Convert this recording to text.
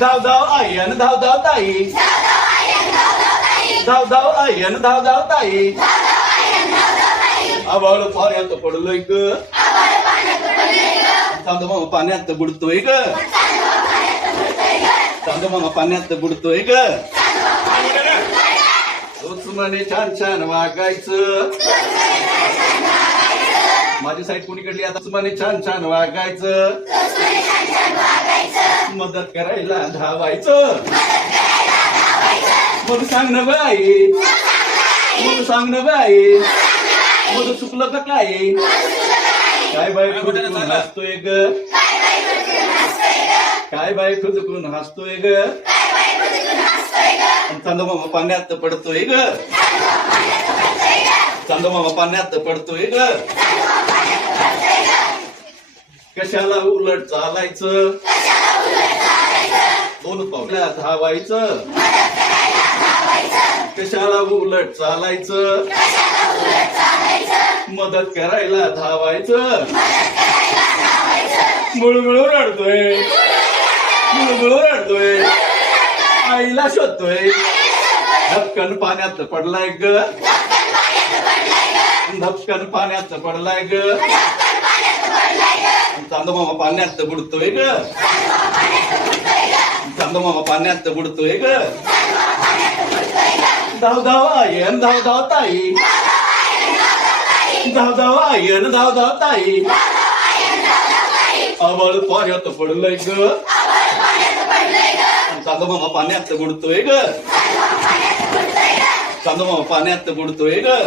धाव धाव आई अन धाव धाव ताई धाव धाव आई अन धाव धाव ताई आभाळ पाण्यात पडलोय ग चांदमामा पाण्यात बुडतोय ग चांदमामा पाण्यात बुडतोय ग तोच म्हणे छान छान वागायचं माझी साईड कुणीकडली आता म्हणे छान छान वागायचं मदत करायला धावायचं मग सांग ना बाई मग सांग ना बाई मग चुकलं का काय काय बाई खुदकून हसतोय ग काय बाई खुदकून हसतोय ग चांदमामा पाण्यात पडतोय ग चांदमामा पाण्यात पडतोय ग कशाला उलट चालायचं दोन पावल्या धावायचं कशाला उलट चालायचं मदत करायला धावायचं मुळमुळू रडतोय मुळमुळू रडतोय आईला शोधतोय धपकन पाण्यात पडलाय ग धपकन पाण्यात पडलाय ग चांदमामा पाण्यात बुडतोय ग चांदमामा पाण्यात बुडतोय ग धाव धाव आयन धाव धाव ताई धाव धाव आयन धाव धाव ताई आभाळ पाण्यात पडलंय ग चांदमामा पाण्यात बुडतोय ग चांदमामा पाण्यात बुडतोय ग